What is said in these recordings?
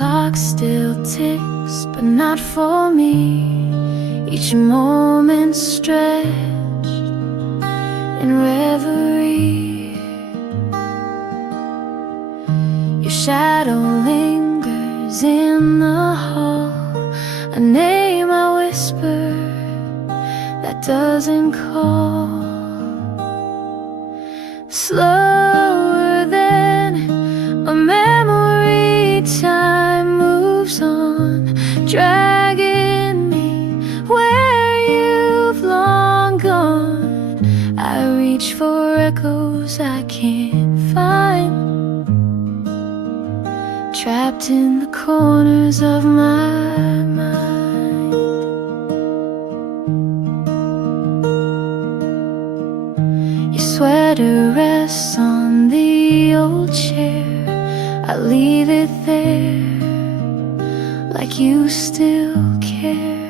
clock still ticks, but not for me. Each moment stretched in reverie. Your shadow lingers in the hall, a name I whisper that doesn't call. Slower than a memory, time moves on, dragging me where you've long gone. I reach for echoes I can't find, trapped in the corners of my mind. Your sweater rests on the old chair, I leave it there like you still care.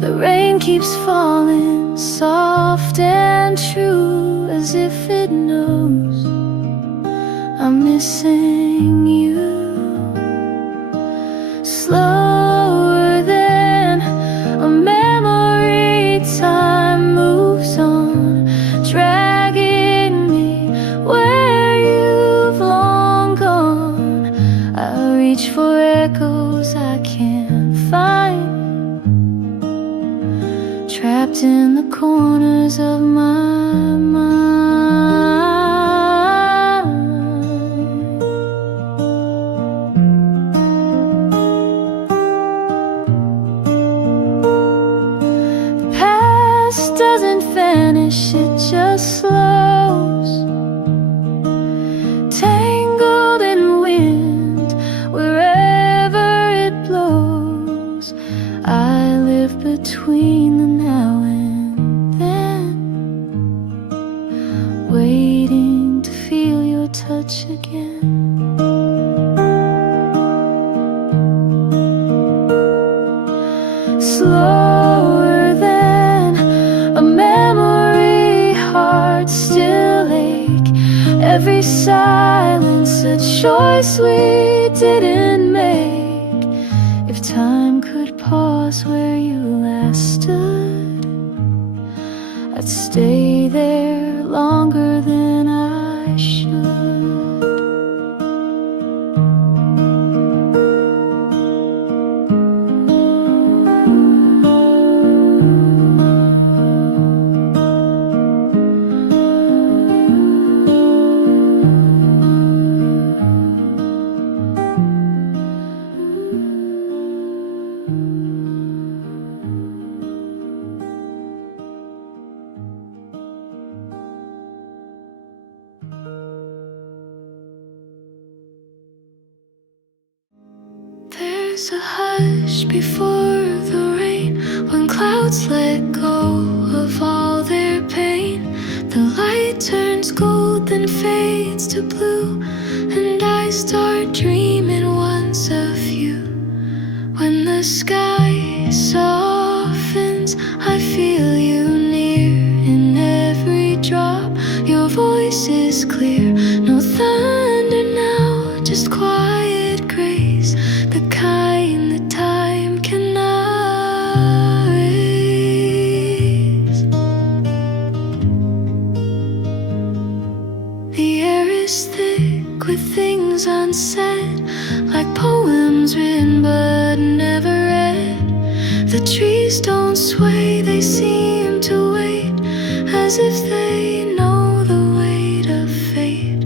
The rain keeps falling soft and true, as if it knows I'm missing you. Slower than a memory, time moves on, dragging me where you've long gone. I reach for echoes I can't find, trapped in the corners of my mind. The past doesn't vanish, it just slows, tangled in wind wherever it blows. I live between the now and then, waiting to feel your touch again. Slower than a memory, heart still ache. Every silence a choice we didn't make. If time could pause where you last stood, I'd stay there longer than I should. There's a hush before the rain, when clouds let go of all their pain. The light turns gold, then fades to blue, and I start dreaming once of you. When the sky softens, I feel you near in every drop. Your voice is clear, no thunder now, just quiet grace, the kind that time cannot erase. The air is thick with things unsaid, like poems written but never read. The trees don't sway, they seem to wait, as if they know the weight of fate.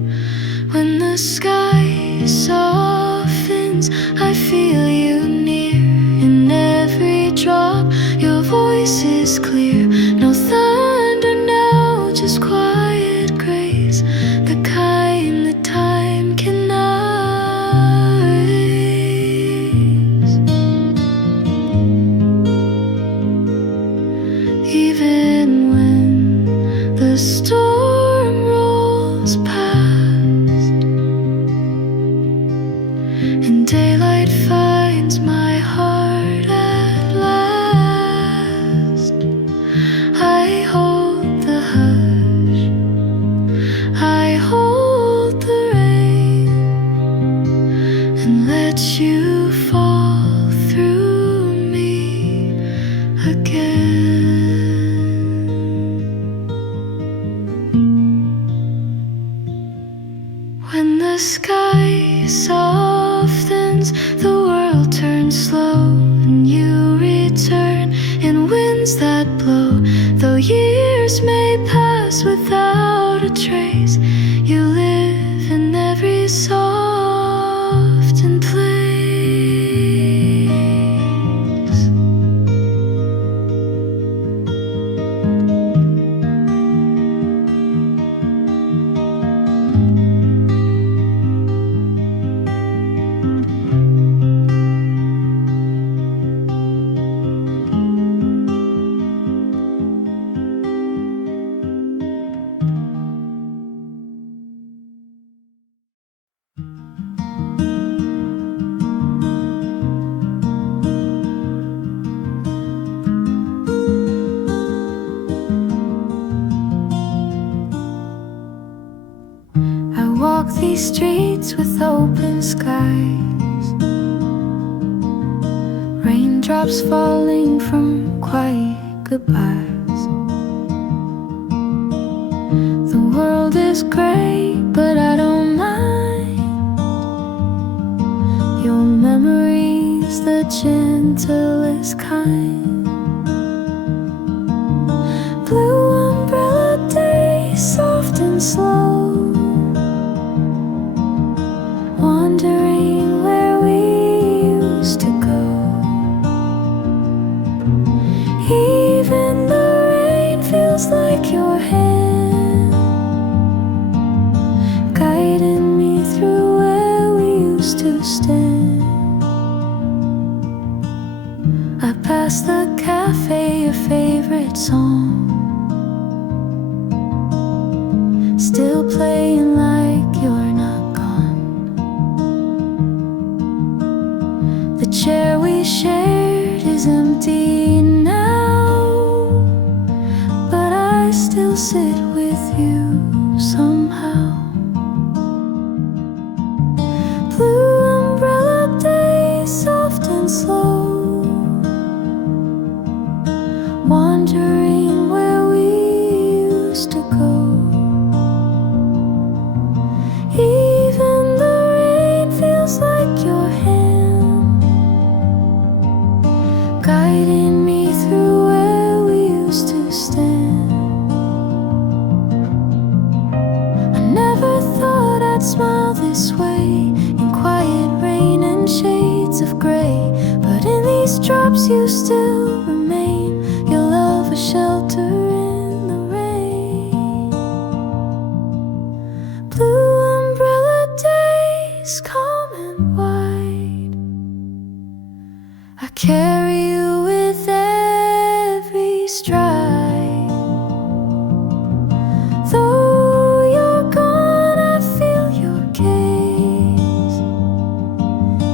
When the sky softens, I feel you near in every drop. Your voice is clear, no thunder now, just quiet grace, the kind that time cannot erase. Even when the storm rolls past and daylight finds my heart at last, I hold the hush, I hold the rain, let you fall through me again. When the sky softens, the world turns slow, and you return in winds that blow. Though years may pass without a trace, you live in every softened place. Walk these streets with open skies, raindrops falling from quiet goodbyes. The world is gray, but I don't mind. Your memory's the gentlest kind. Blue umbrella days, soft and slow, wondering where we used to go. Even the rain feels like your hand, guiding me through where we used to stand. I pass the cafe, your favorite song, still playing like you're not. The chair we shared is empty now, but I still sit with you somehow. Blue umbrella days, soft and slow, wondering where we used to go. Even the rain feels like your hand, guiding me through where we used to stand. I never thought I'd smile this way, in quiet rain and shades of gray, but in these drops you still remain. Your love a shelter in the rain. Blue umbrella days, calm and wide, I carry you with every stride. Though you're gone, I feel your gaze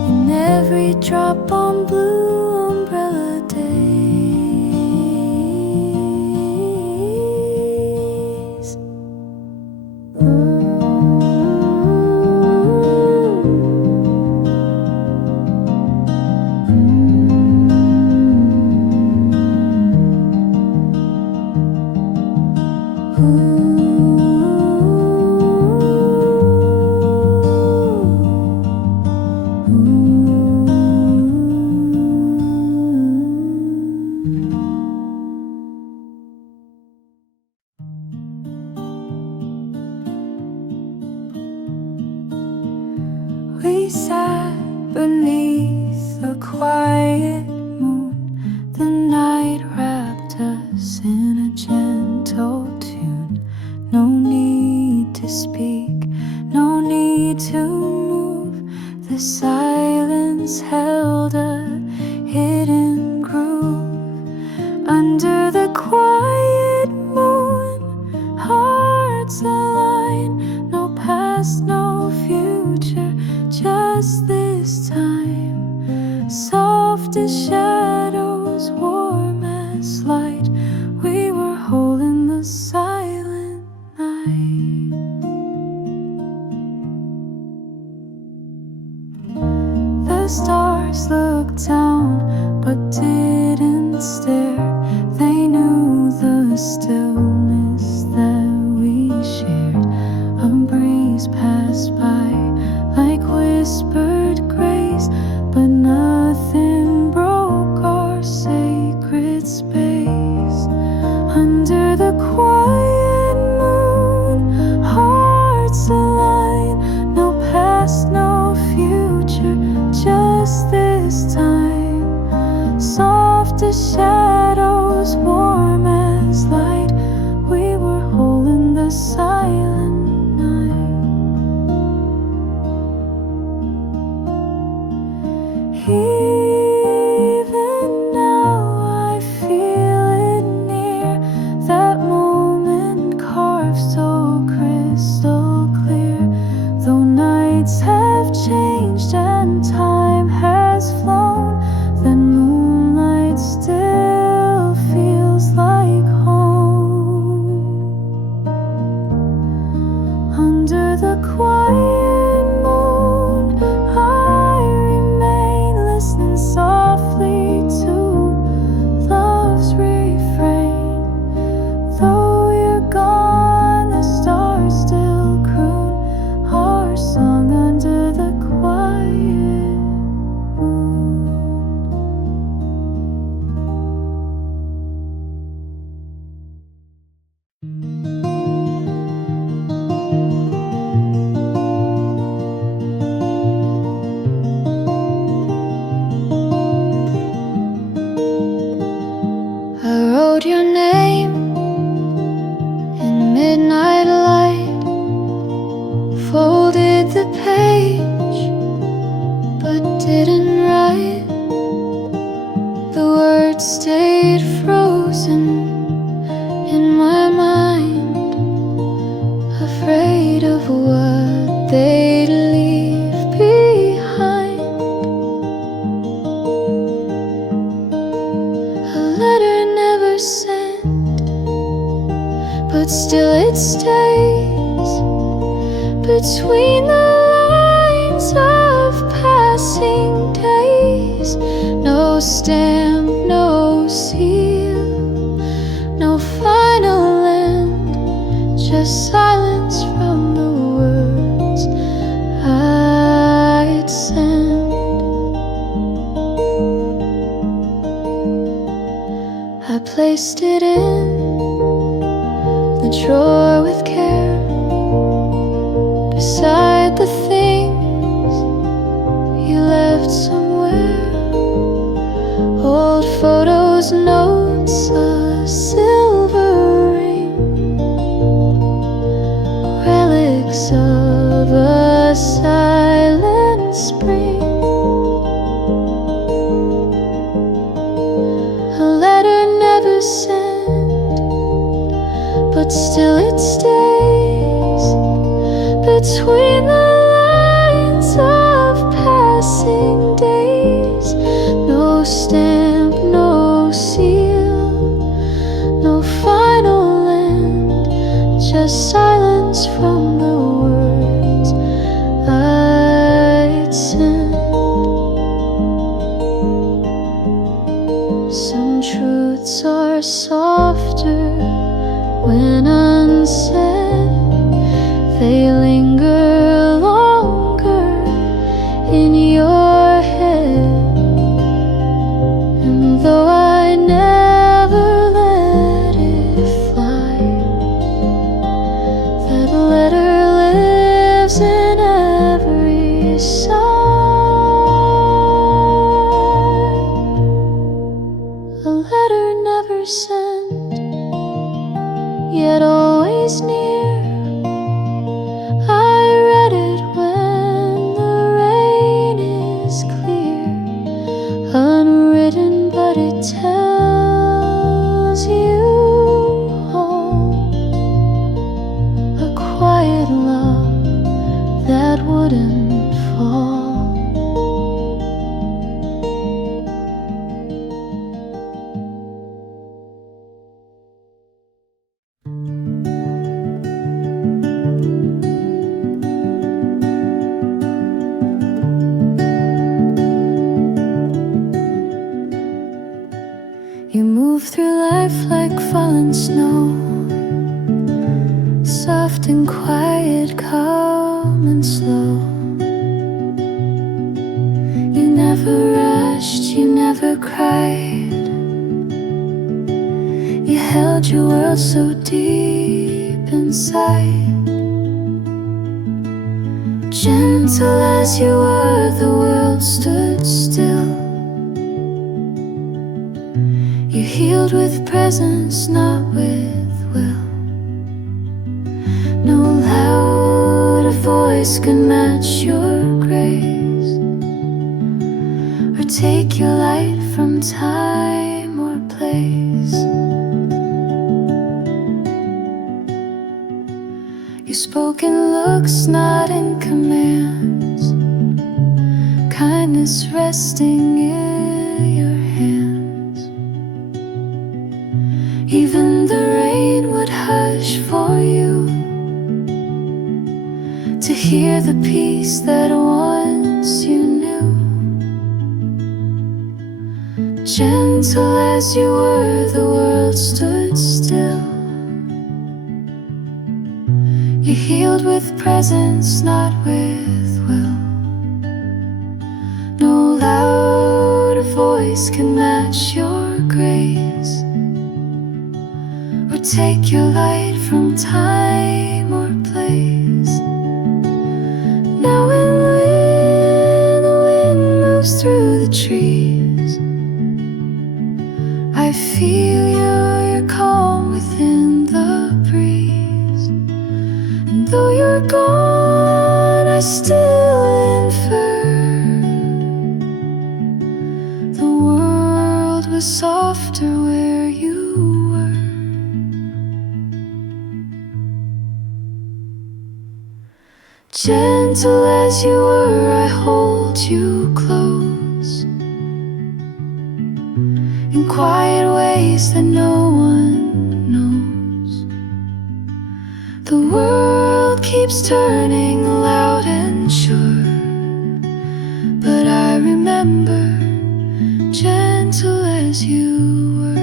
in every drop on blue umbrella days. We sat beneath a quiet moon. The night wrapped us in a gentle tune. No need to speak, no need to move. The silence held a hidden groove. Under the quiet moon, hearts align. No past, no future, just this time. Soft as shadows, warm as light, we were holding the silent night. stars looked down but didn't stare. They knew the stillness that we shared. A breeze passed by like whispered grace, but nothing broke our sacred space. Under the quiet moon, hearts align. No past, no future, just this time. Soft as shadows, warm as light. We were whole in the silent night. Even now I feel it near. That moment carved so crystal clear. Though nights have changed and time has flown, that moonlight still feels like home. Under the quiet moon, I remain listening softly to love's refrain. Though you're gone, the stars still croon our song under the quiet moon. I wrote your name in midnight light, folded the page but didn't write. The words stayed frozen in my mind, afraid of what they'd leave behind. A letter never sent, but still it stays between the lines of passing days. No stamp, no seal, no final end, just silence from the words I'd sent. I placed it in the drawer with care, beside the things you left somewhere. Old photos, notes, a silver ring, relics of a silent spring. A letter never sent, but still it stays between the lines of passing days. No stamp, no seal, life like fallen snow, soft and quiet, calm and slow. You never rushed, you never cried. You held your world so deep inside. Gentle as you were, the world stood still. You healed with presence, not with will. No louder voice can match your grace, or take your light from time or place. You spoke in looks, not in commands, kindness resting in your hands. Even the rain would hush for you to hear the peace that once you knew. Gentle as you were, the world stood still. You healed with presence, not with will. No louder voice can match your grace, or take your light from time or place. Now when the wind moves through the trees, I feel your calm within the breeze. Though you're gone, I still infer the world was softer where you were. Gentle as you were, I hold you close in quiet ways that no one knows. The world keeps turning loud and sure, but I remember, gentle as you were.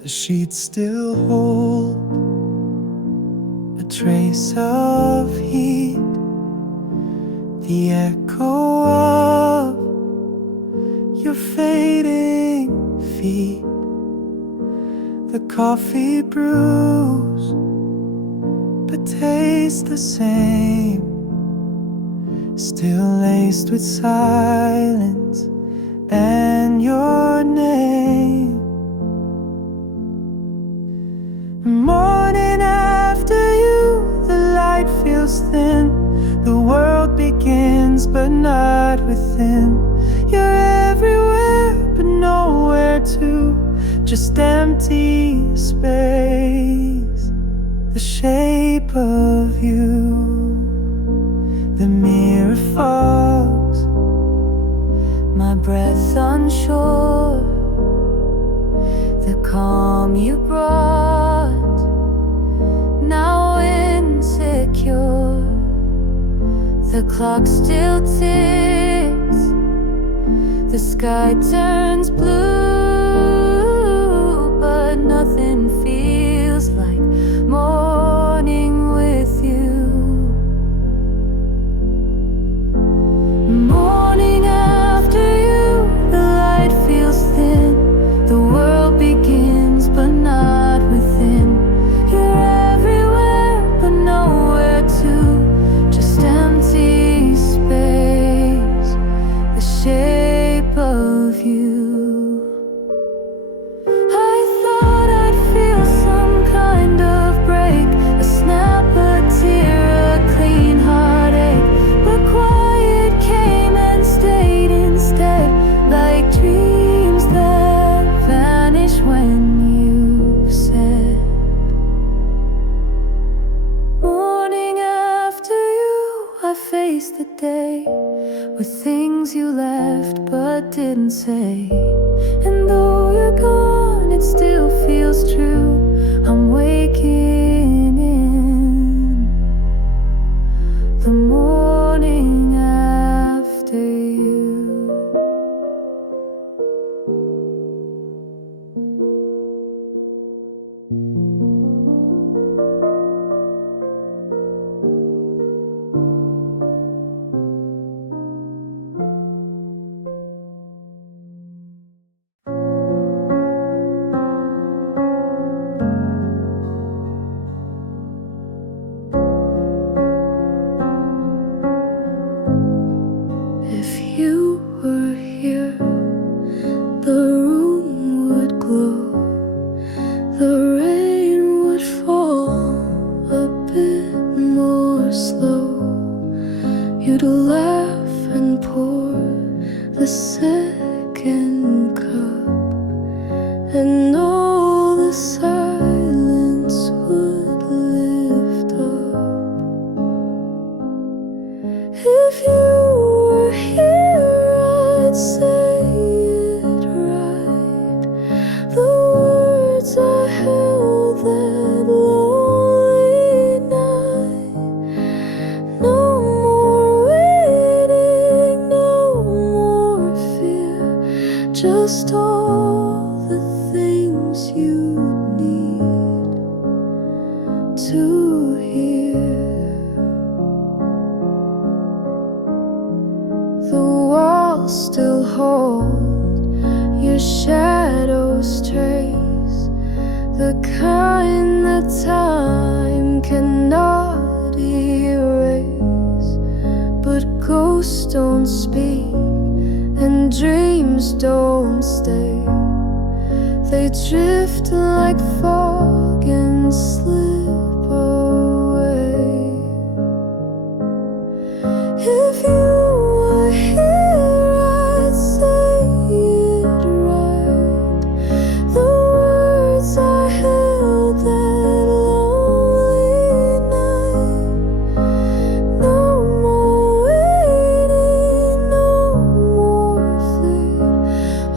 The sheets still hold a trace of heat, the echo of your fading feet. The coffee brews but tastes the same, still laced with silence and your name. Morning after you, the light feels thin. The world begins but not within. You're everywhere but nowhere to, just empty space. The shape of you, the mirror fogs, my breath unsure, the calm you brought, now insecure. The clock still ticks, the sky turns blue, but nothing feels like morning with you. Morning after you, the light feels thin. The world begins but not within. You're everywhere but nowhere to, just empty space. The shape of you. I thought I'd feel didn't say. And though you're gone, it still feels true. I'm waking in the morning after you. If you were here, the room would glow, the rain would fall a bit more slow. You'd laugh and pour the second cup, and all the silence would lift up. If you were here, I'd say it right. The words I held that lonely night. No more waiting, no more fear, just all the things you need to hear. The walls still hold your shadows trace, the kind that time cannot erase. But ghosts don't speak and dreams don't stay. They drift like fog and slip away. If you were here, I'd say it right. The words I held that lonely night. No more waiting, no more fear,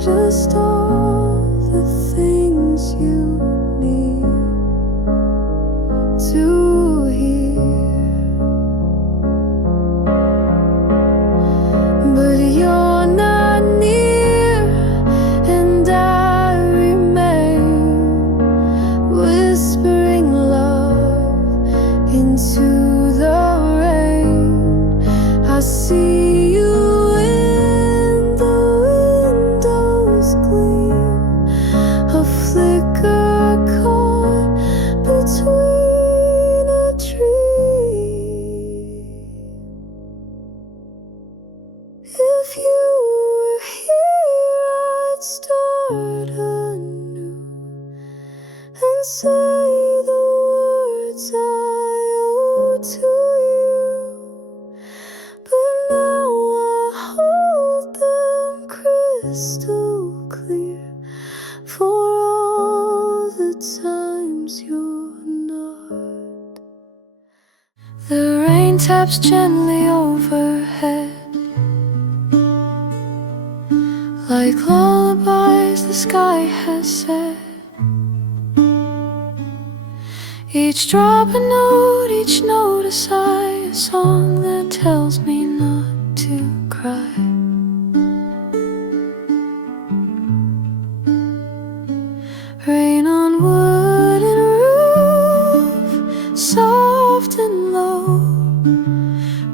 just all the things you need to hear. But you're not near, and I remain whispering love into the rain. I see you in the window's gleam, a flicker caught between a tree. If you were here, I'd start anew and say the words I owe to you. But now I hold them crystal clear for all the times you're not. The rain taps gently overhead, like lullabies the sky has said. Each drop a note, each note a sigh, a song that tells me not to cry. Rain on wooden roof, soft and low,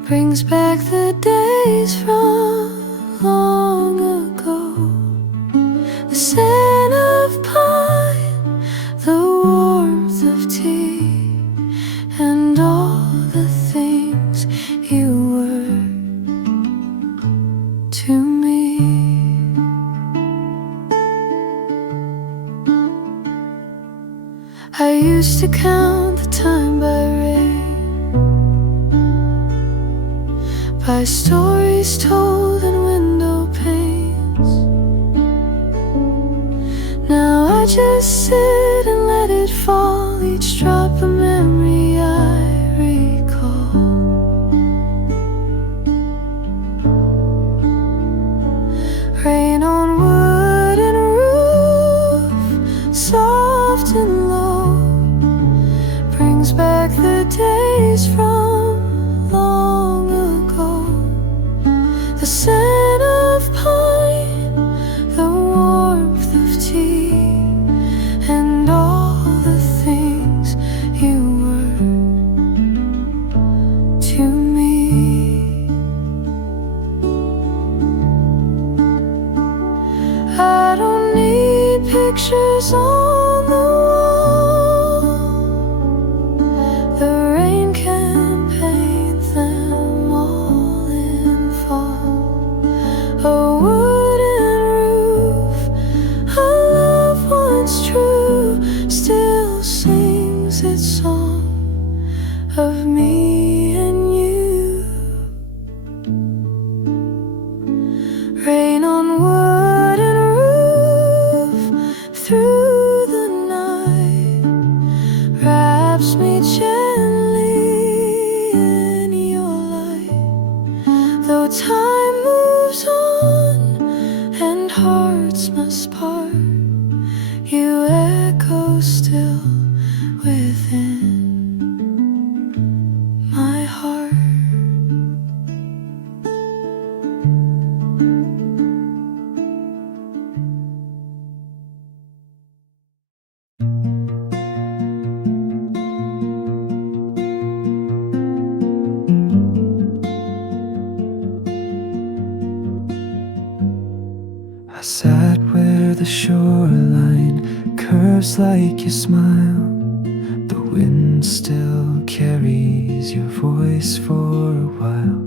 brings back the days from long ago. The scent of pine, the warmth of tea, and all the things you were to me. I used to count the time by rain, by stories told in window panes. Now I just sit and let it fall, each drop a memory I recall. Rain brings back the days from long ago. The scent of pine, the warmth of tea, and all the things you were to me. I don't need pictures on the wall. The rain can paint them all in fall. A wooden roof, a love once true, still sings its song of me and you. Rain on wooden roof through the night wraps me gently in your light. Though time moves on and hearts must part, you echo still within my heart. I sat where the shoreline curves like your smile. The wind still carries your voice for a while.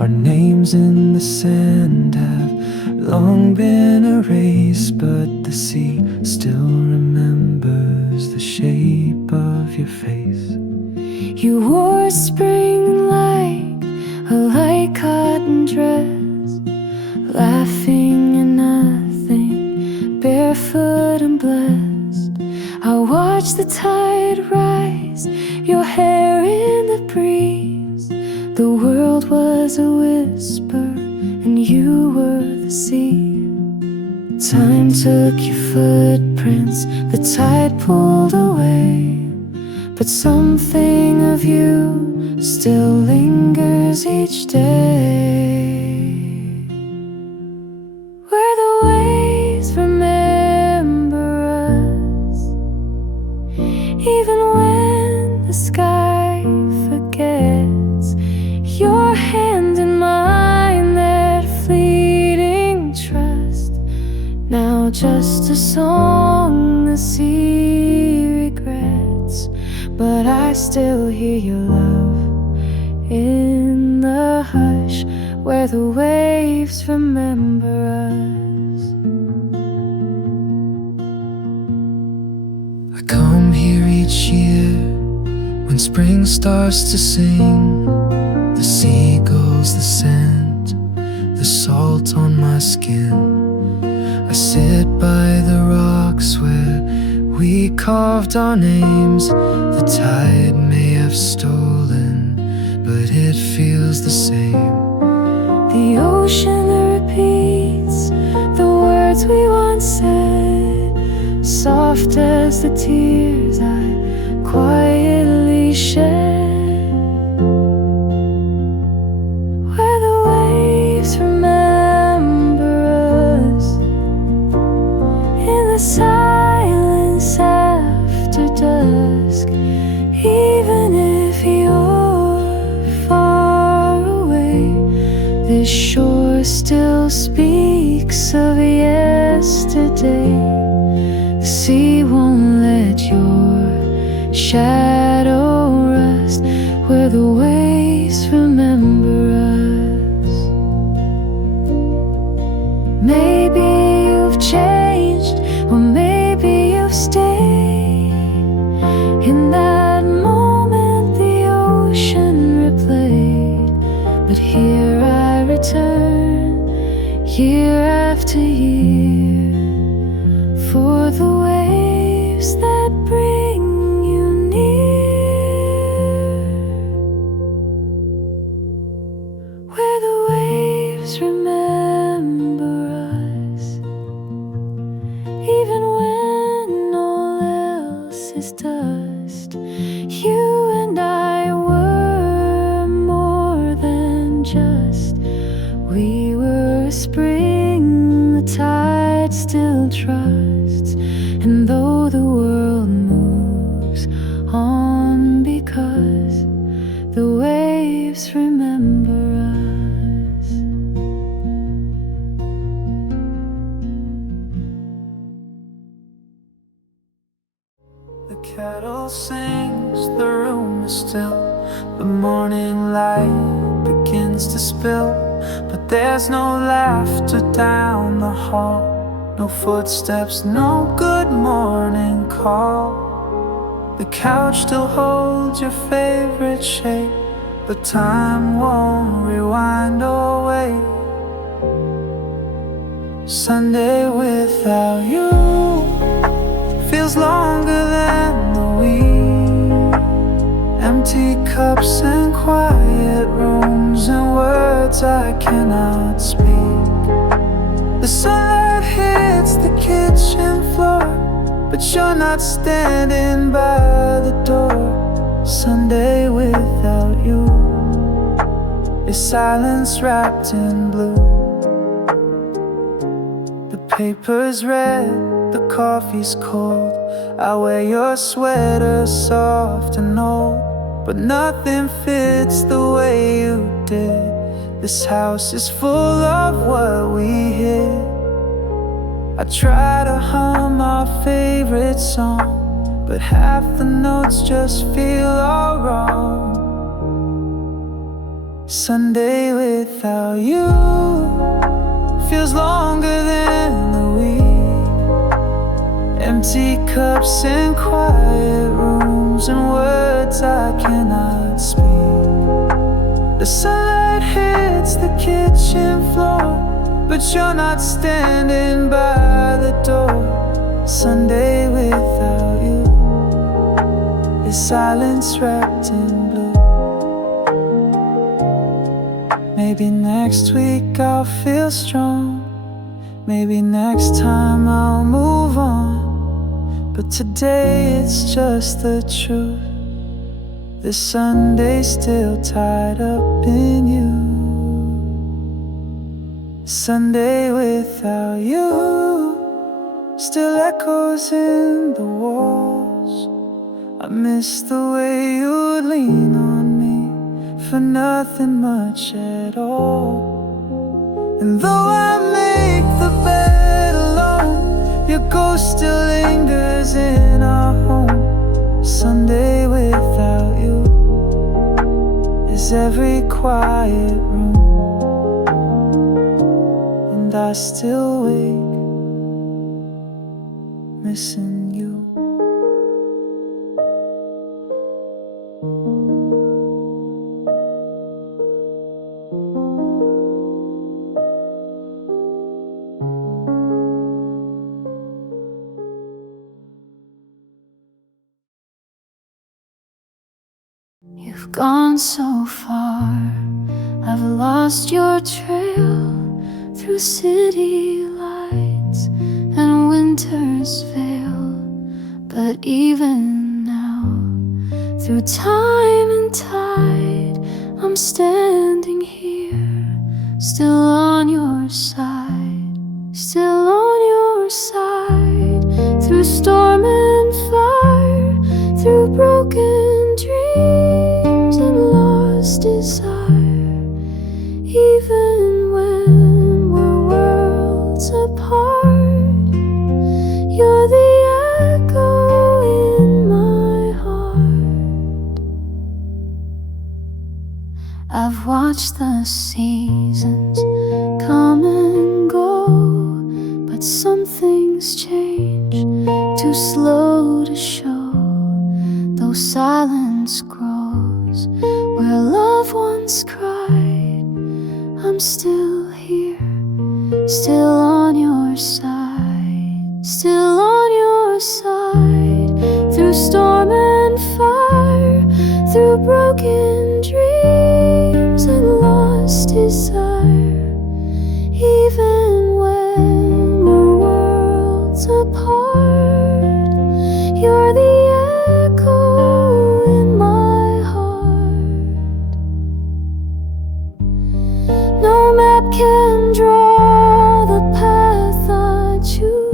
Our names in the sand have long been erased, but the sea still remembers the shape of your face. You wore spring like a light cotton dress, laughing and nothing, barefoot and blessed. I watched the tide rise, your hair in the breeze. The world was a whisper and you were the sea. Time took your footprints, the tide pulled away, but something of you still lingers each day. Where the waves remember us, even when the sky forgets. Your hand in mine, that fleeting trust, now just a song the sea regrets. But I still hear your love in the hush, where the waves remember us. I come here each year when spring starts to sing. The seagulls, the sand, the salt on my skin. I sit by the rocks where we carved our names. The tide may have stolen, but it feels the same. The ocean repeats the words we once said, soft as the tears I quietly shed. Where the waves remember us, in the silence after dusk. Even if you're far away, this shore still speaks of yesterday. The sea won't let your shadow rust, where the waves remember us. Maybe you've changed, or maybe you've stayed. In that moment the ocean replayed, but here I return, year after year, for the waves that bring you near. still trusts. And though the world moves on, because the waves remember us. The kettle sings, the room is still. The morning light begins to spill, but there's no laughter down the hall. No footsteps, no good morning call. The couch still holds your favorite shape, but time won't rewind or wait. Sunday without you feels longer than the week. Empty cups and quiet rooms and words I cannot speak. The sunlight hits the kitchen floor, but you're not standing by the door. Sunday without you is silence wrapped in blue. The paper's red, the coffee's cold. I wear your sweater soft and old, but nothing fits the way you did. This house is full of what we hid. I try to hum our favorite song, but half the notes just feel all wrong. Sunday without you feels longer than the week. Empty cups and quiet rooms and words I cannot speak. The sunlight hits the kitchen floor, but you're not standing by the door. Sunday without you is silence wrapped in blue. Maybe next week I'll feel strong. Maybe next time I'll move on. But today it's just the truth. This Sunday's still tied up in you. Sunday without you still echoes in the walls. I miss the way you would lean on me for nothing much at all. And though I make the bed alone, your ghost still lingers in our home. Sunday without you is every quiet room, and I still wake missing you. You've gone so far, I've lost your trail through city lights and winter's veil. But even now, through time and tide, I'm standing here, still on your side, still on your side. Through storm and fire, through broken dreams and lost desire, even when we're worlds apart, you're the echo in my heart. I've watched the seasons come and go, but some things change, too slow to show. Though silence grows where love once cried, I'm still here, still on your side, still on your side. Through storm and fire, through broken dreams and lost desire, even when we're worlds apart, you're the echo in my heart. No map can draw the path I choose.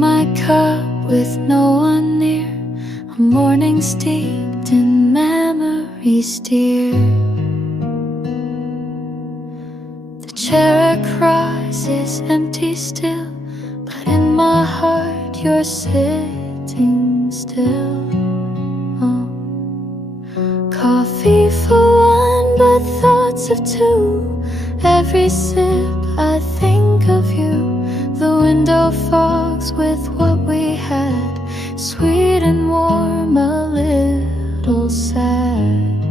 my cup with no one near, a morning steeped in memories dear. The chair across is empty still, but in my heart you're sitting still. Coffee for one, but thoughts of two. Every sip I think of you. The window fogs with what we had, sweet and warm, a little sad.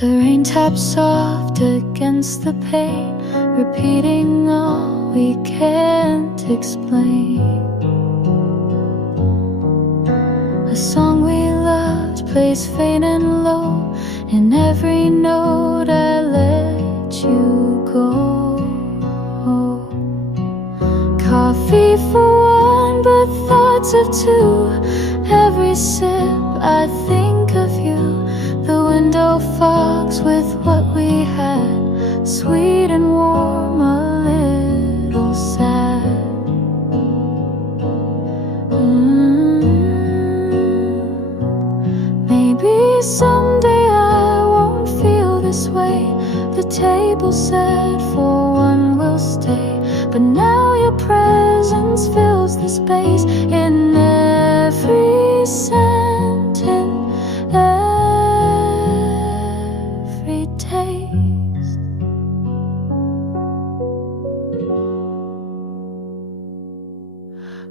The rain taps soft against the pane, repeating all we can't explain. A song we loved plays faint and low, in every note I let you go. Coffee for one, but thoughts of two. Every sip I think of you. The window fogs with what we had, sweet and warm, a little sad. Maybe someday I won't feel this way. The table set for one will stay, but now your presence fills the space in every scent, in every taste.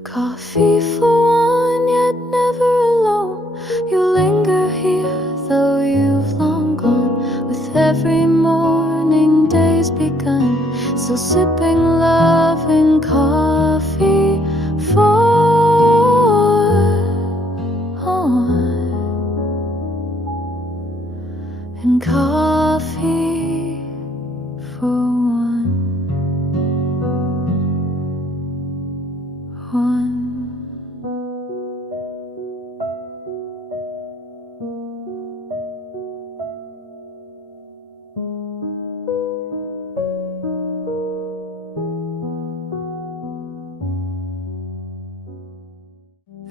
Coffee for one, yet never alone. You linger here, though you've long gone. With every morning day's begun, still sipping love and coffee for one. And coffee for one.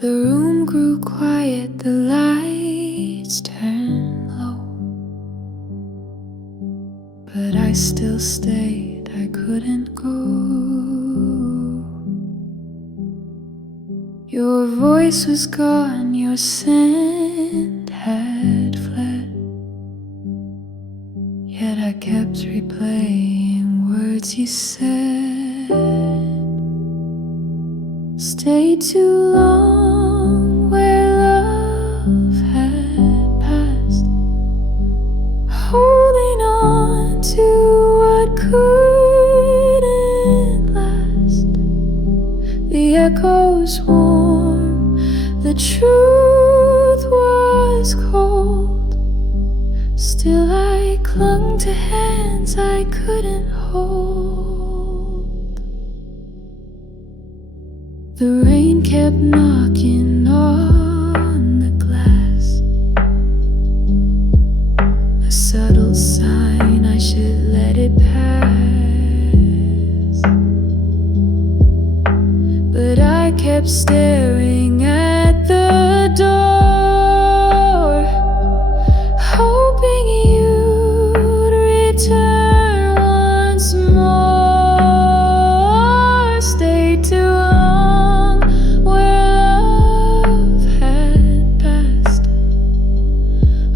The room grew quiet, the lights turned low, but I still stayed, I couldn't go. Your voice was gone, your scent had fled, yet I kept replaying words you said. Stay too long where love had passed, holding on to what couldn't last. The echoes warm, the truth was cold. Still I clung to hands I couldn't hold. The rain kept knocking on the glass, a subtle sign I should let it pass. But I kept staring at the door, hoping you'd return once more. Stay too long where love had passed,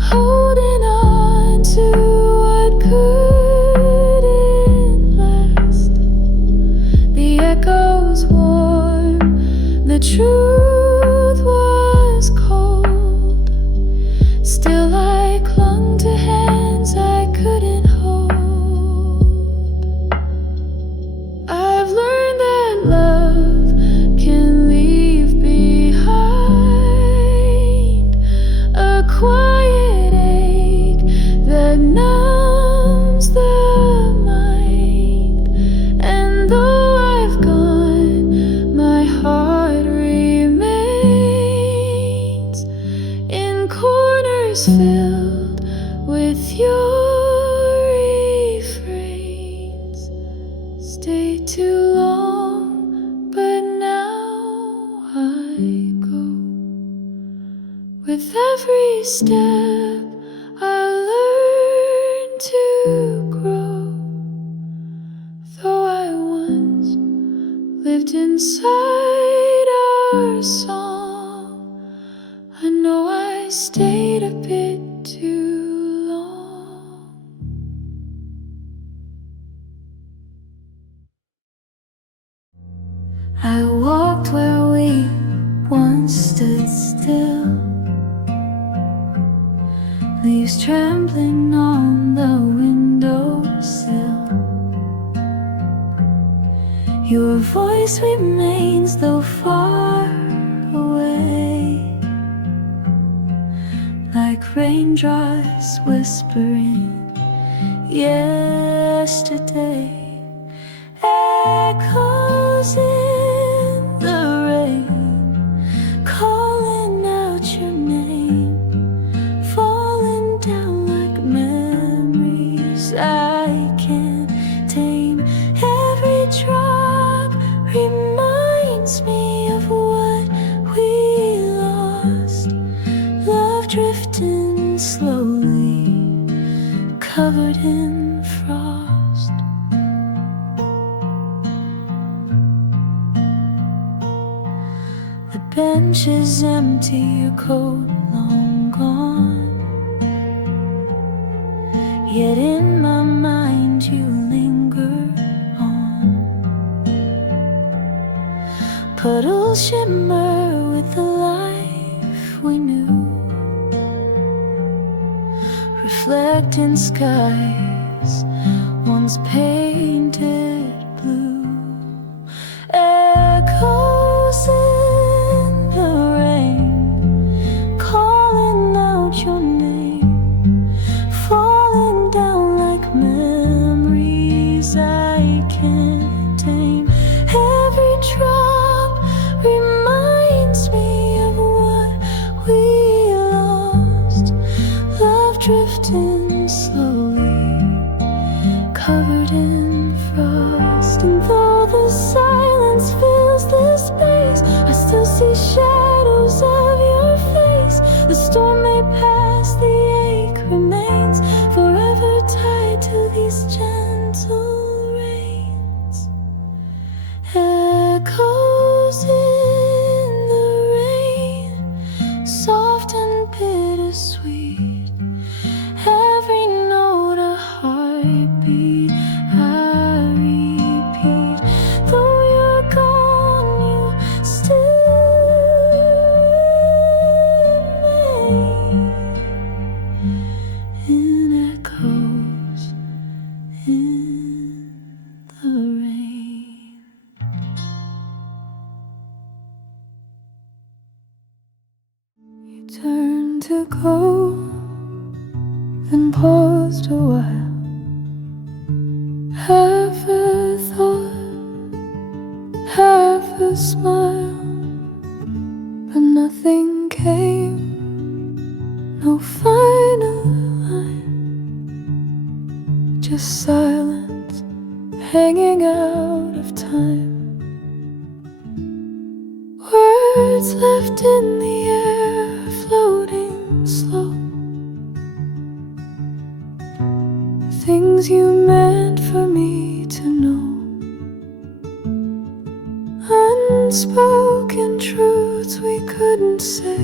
holding on to what couldn't last. The echoes warm, the truth was cold. Still I clung to hands I couldn't hold. I've learned that love can leave behind a quiet ache that numbs the mind. And though I've gone, my heart remains. too long, but now I go. With every step I learn to grow. Though I once lived inside our song, I know I stayed a bit too long. I walked where we once stood still, leaves trembling on the windowsill. Your voice remains though far away, like raindrops whispering yesterday. Echoes in the rain, calling out your name, falling down like memories I can't tame. Every drop reminds me of what we lost, love drifting slowly, covered in frost. The bench is empty, your coat long gone, yet in my mind you linger on. Puddles shimmer with the life we knew, reflecting skies once painted blue. Echoes in the rain, calling out your name, falling down like memories I can't tame. Every drop reminds me of what we lost, love drifting slowly, covered in frost. And though the silence fills the space, I still see shadows of your face. The storm may pass, the ache remains, forever tied to these gentle rains. Echoes in the rain, soft and bittersweet, every note a heartbeat I repeat. Though you're gone, you still remain in echoes in the rain. You turned to go, then paused a while. Half a thought, half a smile, but nothing came, no final line, just silence hanging out of time. Words left in the air, floating slow, things you meant for me to know. Unspoken truths we couldn't say,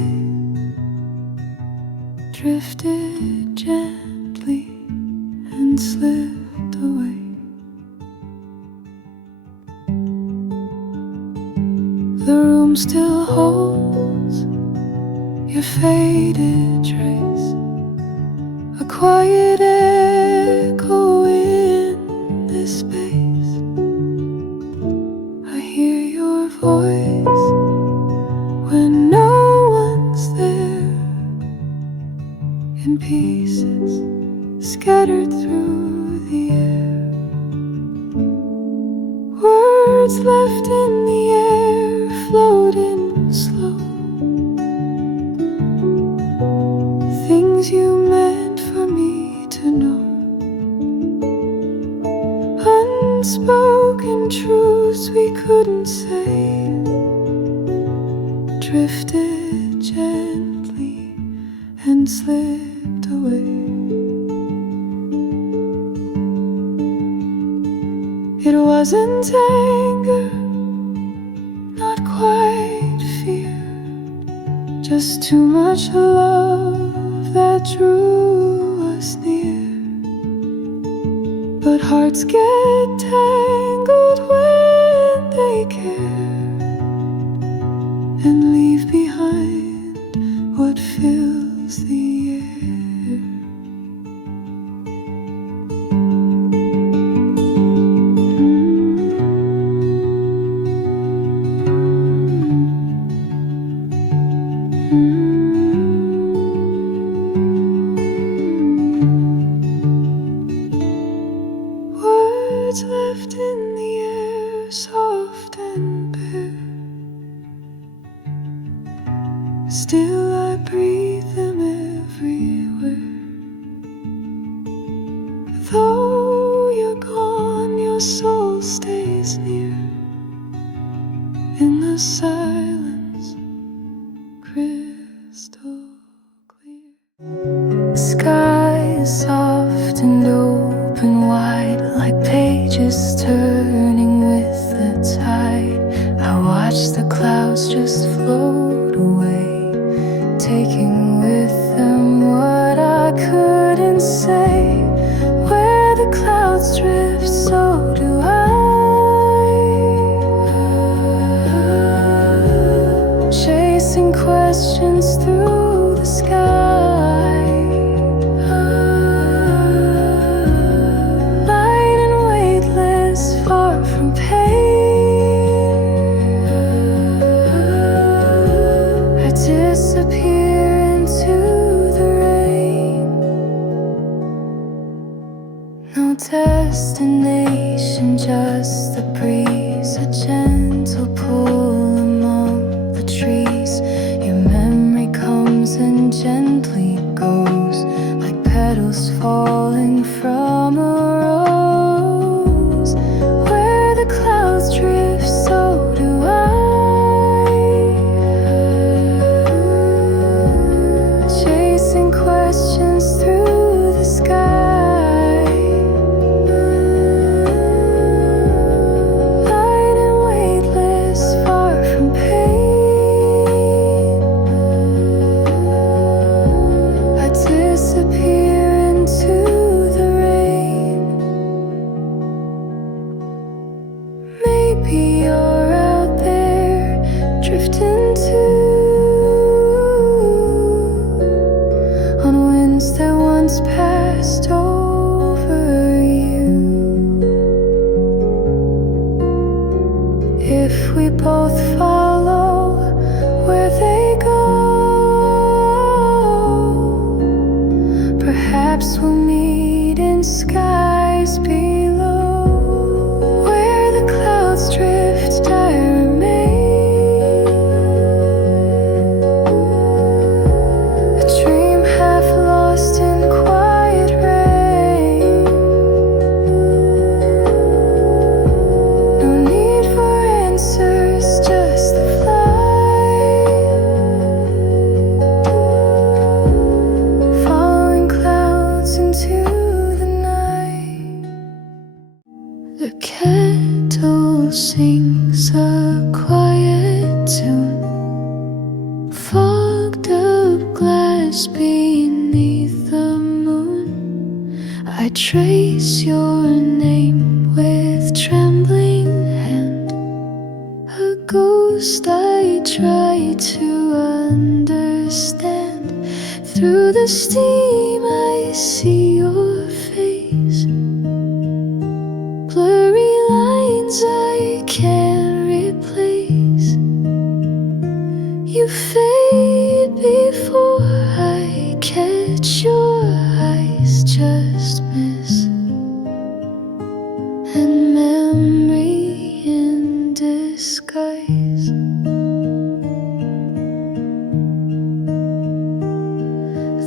drifted gently and slipped away. The room still holds your faded trace, a quiet echo in this space. I hear your voice when no one's there, in pieces scattered through the air. Words left in the air, floating slow, things you meant for me to know. unspoken truths we couldn't say drifted gently and slipped away. It wasn't anger, not quite fear, just too much love that drew us near. But hearts get tangled when they care and leave behind what fills the air. Words left in the air, soft and bare. Still I breathe them everywhere. Though you're gone, your soul stays near. In the silence, crystal clear. The sky is soft and open wide, like pages turning with the tide. I watch the clouds just float away, taking with them what I couldn't say. Where the clouds drift, so do I. Chasing questions through the sky. Light and weightless, far from pain. I disappear into the rain. No destination, just the breeze, a gentle pull among the trees. Your memory comes and gently goes, like petals falling from a rose. Where the clouds drift, so do I. Chasing questions through the sky. Light and weightless, far from pain. I disappear into the rain. Maybe you're out there drifting too, on winds that once passed over you. If we both follow where they go, perhaps we'll meet in skies below. Where the clouds drift, I remain. A dream half lost in quiet rain. No need for answers, just the flight. Following clouds into the night. The kettle sings a quiet tune, fogged up glass beneath the moon. I trace your name with trembling hand, a ghost I try to understand. Through the steam I see your face, blurry lines I can't replace. You fade before I catch your eyes, just miss. And memory in disguise.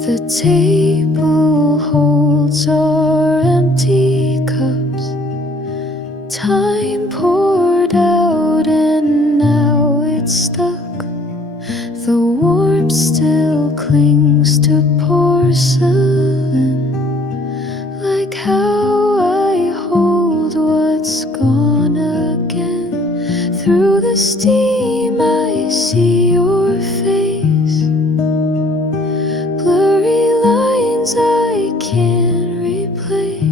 The table holds our empty cups, Time poured out and now it's stuck. The warmth still clings to porcelain, like how I hold what's gone again. Through the steam I see your face, blurry lines I can't replace.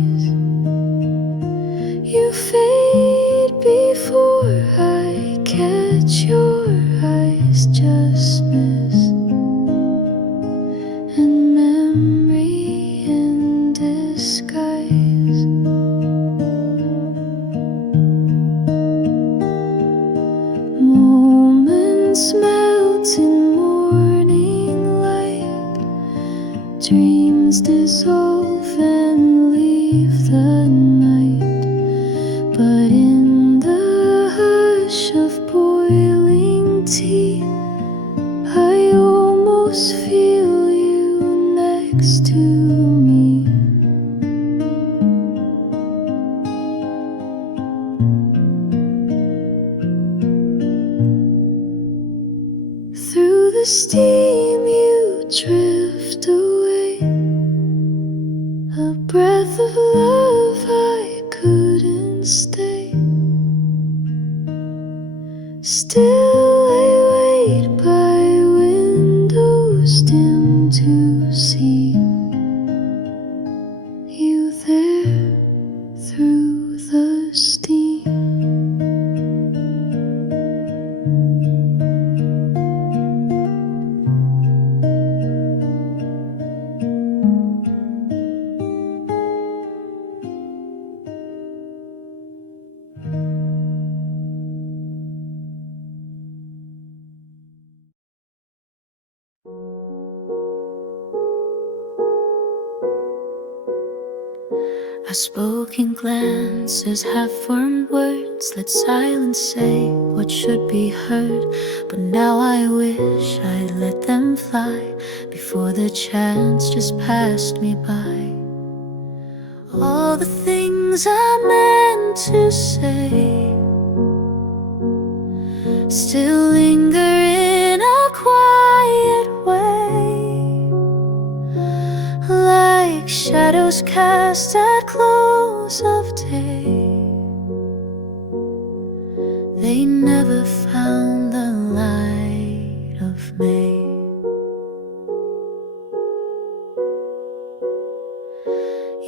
You fade before I catch your eyes, just miss, and memory in disguise. Moments melt in morning light, dreams dissolve and leave the night. But in the hush of boiling tea, I almost feel you next to me. Through the steam you drift away, a breath of love I couldn't stay. Still I wait by windows dim to see you there through the steam. Outspoken glances, half-formed words, let silence say what should be heard. But now I wish I'd let them fly before the chance just passed me by. All the things I meant to say still linger in a quiet way, like shadows cast at close of day. They never found the light of May.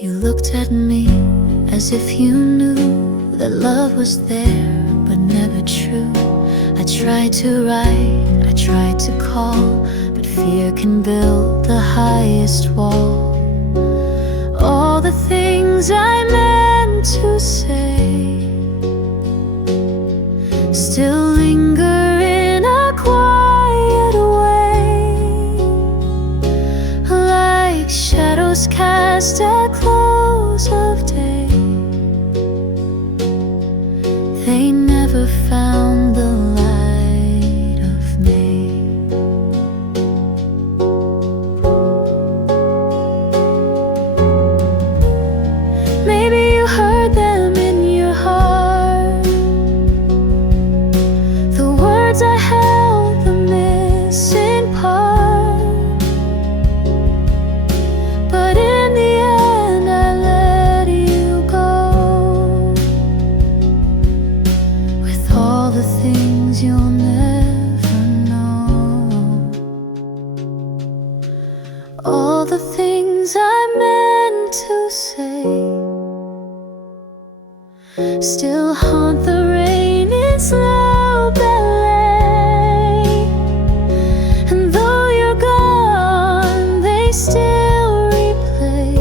You looked at me as if you knew that love was there but never true. I tried to write, I tried to call, but fear can build the highest wall. All the things I meant to say still linger in a quiet way, like shadows cast at close of day. They never found the light of May. Maybe you heard them in your heart, the words I held, the missing part. But in the end I let you go, with all the things you'll never know. All the things I meant to say still haunt the rain in slow ballet. And though you're gone, they still replay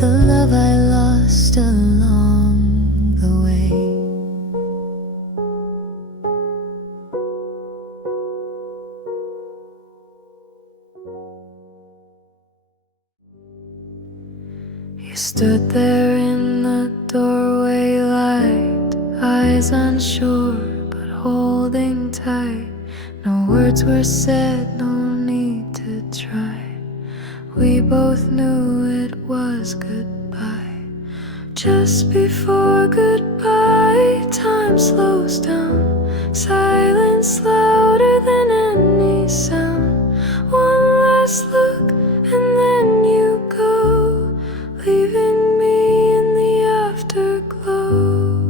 the love I lost along the way. You stood there in the doorway, light, eyes unsure but holding tight. No words were said, no need to try. We both knew it was goodbye. Just before goodbye, time slows down. Silence louder than any sound. One last look and then you go, leaving me in the afterglow.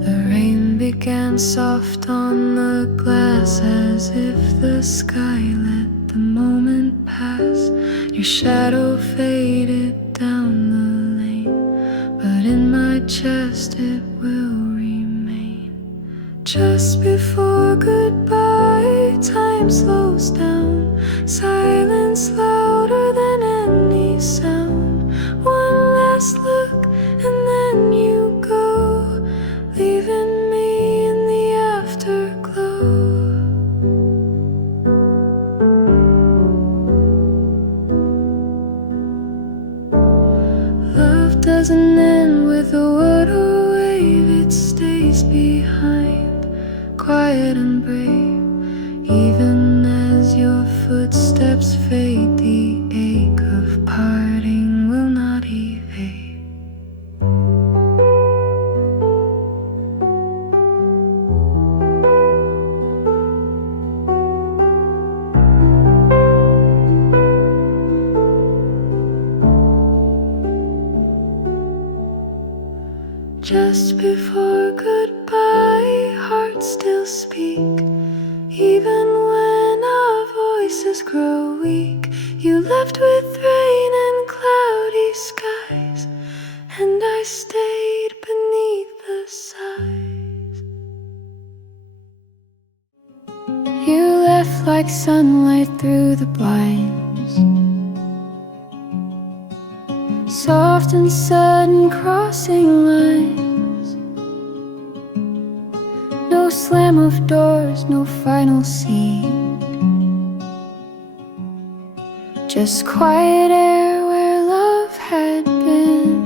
The rain began soft on the glass, as if the sky let the moment pass. Your shadow faded down the lane, but in my chest it will remain. Just before goodbye, time slows down. Silence louder than any sound. One last look and then you go, leaving me in the afterglow. Love doesn't end with a word or wave, it stays behind, quiet and brave. Even as your footsteps fade, the ache of parting will not evade. Just before goodbye, hearts still speak. Even when our voices grow weak, you left with rain and cloudy skies, and I stayed beneath the sighs. You left like sunlight through the blinds, soft and sudden crossing lines. No slam of doors, no final scene, just quiet air where love had been.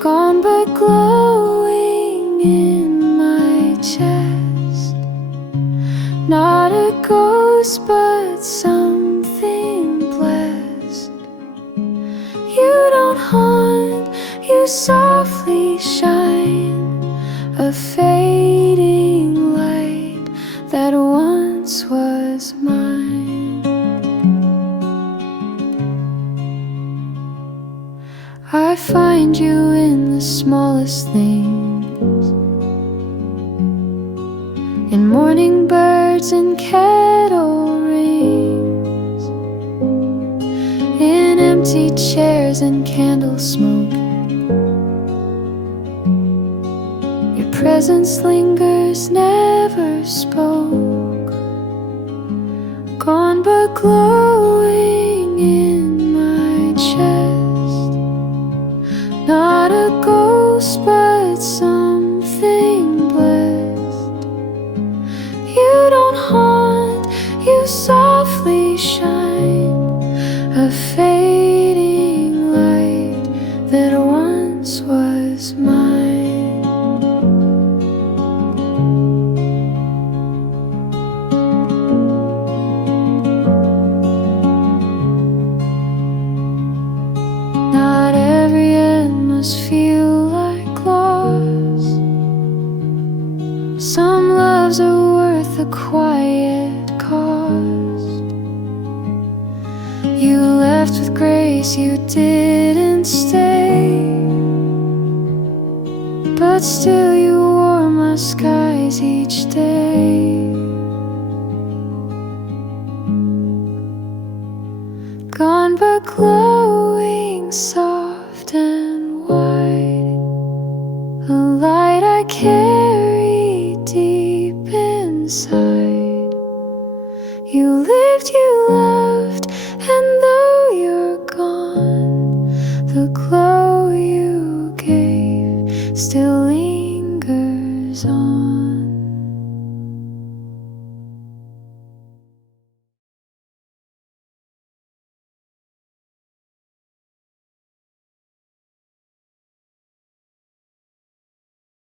Gone but glowing in my chest. Not a ghost but something blessed. You don't haunt, you softly shine, a fading light that once was mine. I find you in the smallest things, in morning birds and kettle rings, in empty chairs and candle smoke. Your presence lingers, never spoke. Gone but glowing in my chest. Not a ghost but something blessed. You don't haunt, you softly shine, a fading light that once was mine. Not every end must feel like loss. Some loves are worth a quiet cost. You left with grace, you didn't stay, but still you wore my skies each day. Gone but glowing, soft and white, a light I carry deep inside. You lived, you loved, and though you're gone, the glow